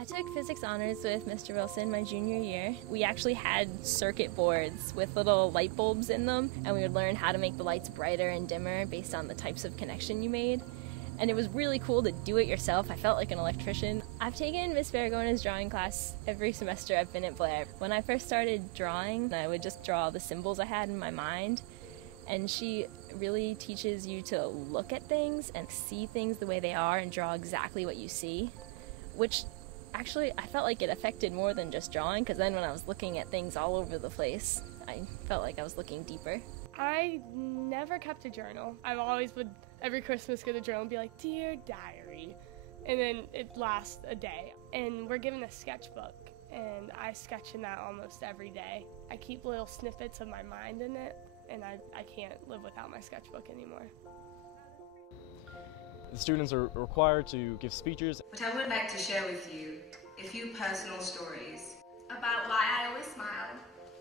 I took physics honors with Mr. Wilson my junior year. We actually had circuit boards with little light bulbs in them, and we would learn how to make the lights brighter and dimmer based on the types of connection you made. And it was really cool to do it yourself. I felt like an electrician. I've taken Miss Barragona's drawing class every semester I've been at Blair. When I first started drawing, I would just draw the symbols I had in my mind. And she really teaches you to look at things and see things the way they are and draw exactly what you see, which actually I felt like it affected more than just drawing, because then when I was looking at things all over the place, I felt like I was looking deeper. I never kept a journal. I always would, every Christmas, get a journal and be like, "Dear Diary," and then it lasts a day. And we're given a sketchbook, and I sketch in that almost every day. I keep little snippets of my mind in it, and I can't live without my sketchbook anymore. The students are required to give speeches. But I would like to share with you a few personal stories about why I always smile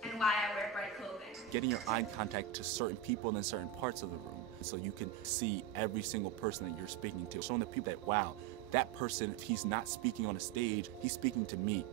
and why I wear bright clothing. Getting your eye contact to certain people in certain parts of the room so you can see every single person that you're speaking to. Showing the people that, wow, that person, if he's not speaking on a stage, he's speaking to me.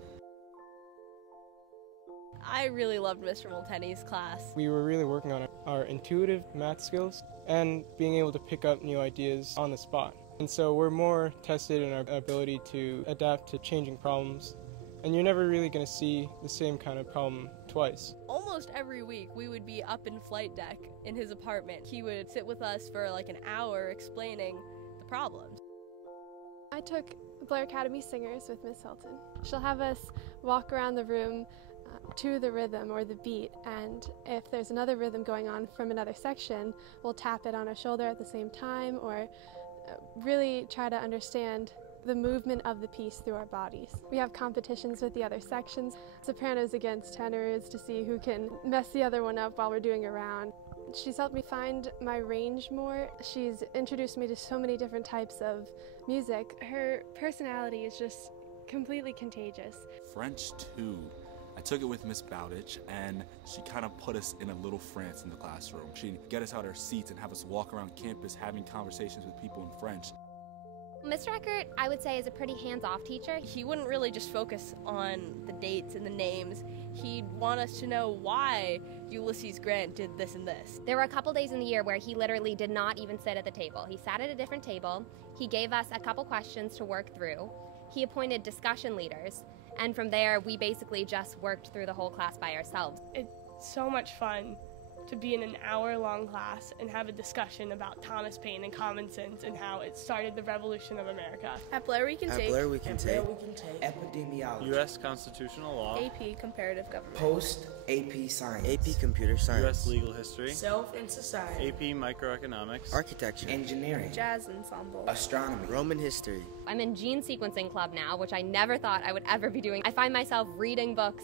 I really loved Mr. Multenny's class. We were really working on our intuitive math skills and being able to pick up new ideas on the spot. And so we're more tested in our ability to adapt to changing problems. And you're never really going to see the same kind of problem twice. Almost every week we would be up in flight deck in his apartment. He would sit with us for like an hour explaining the problems. I took Blair Academy Singers with Miss Hilton. She'll have us walk around the room to the rhythm or the beat, and if there's another rhythm going on from another section, we'll tap it on our shoulder at the same time, or really try to understand the movement of the piece through our bodies. We have competitions with the other sections, sopranos against tenors, to see who can mess the other one up while we're doing a round. She's helped me find my range more. She's introduced me to so many different types of music. Her personality is just completely contagious. French too. I took it with Miss Bowditch, and she kind of put us in a little France in the classroom. She'd get us out of our seats and have us walk around campus having conversations with people in French. Mr. Eckert, I would say, is a pretty hands-off teacher. He wouldn't really just focus on the dates and the names. He'd want us to know why Ulysses Grant did this and this. There were a couple days in the year where he literally did not even sit at the table. He sat at a different table. He gave us a couple questions to work through. He appointed discussion leaders. And from there, we basically just worked through the whole class by ourselves. It's so much fun to be in an hour-long class and have a discussion about Thomas Paine and common sense and how it started the revolution of America. At Blair we can take epidemiology, U.S. constitutional law, AP comparative government, post AP science, AP computer science, U.S. legal history, self and society, AP microeconomics, architecture, engineering, jazz ensemble, astronomy, Roman history. I'm in gene sequencing club now, which I never thought I would ever be doing. I find myself reading books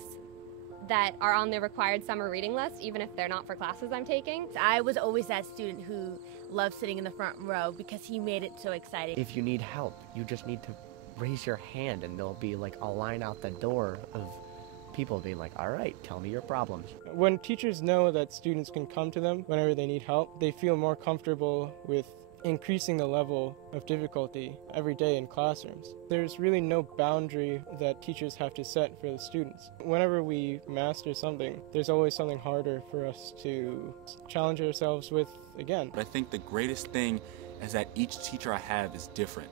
that are on the required summer reading list, even if they're not for classes I'm taking. I was always that student who loved sitting in the front row because he made it so exciting. If you need help, you just need to raise your hand and there'll be like a line out the door of people being like, all right, tell me your problems. When teachers know that students can come to them whenever they need help, they feel more comfortable with increasing the level of difficulty every day in classrooms. There's really no boundary that teachers have to set for the students. Whenever we master something, there's always something harder for us to challenge ourselves with again. But I think the greatest thing is that each teacher I have is different.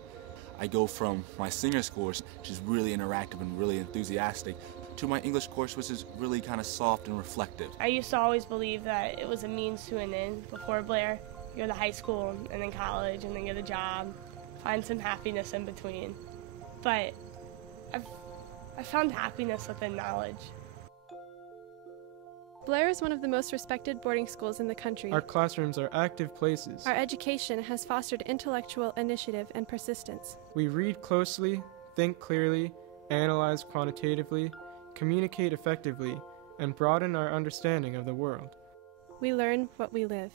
I go from my singers course, which is really interactive and really enthusiastic, to my English course, which is really kind of soft and reflective. I used to always believe that it was a means to an end before Blair. You go to high school and then college and then get a job, find some happiness in between. But I've found happiness within knowledge. Blair is one of the most respected boarding schools in the country. Our classrooms are active places. Our education has fostered intellectual initiative and persistence. We read closely, think clearly, analyze quantitatively, communicate effectively, and broaden our understanding of the world. We learn what we live.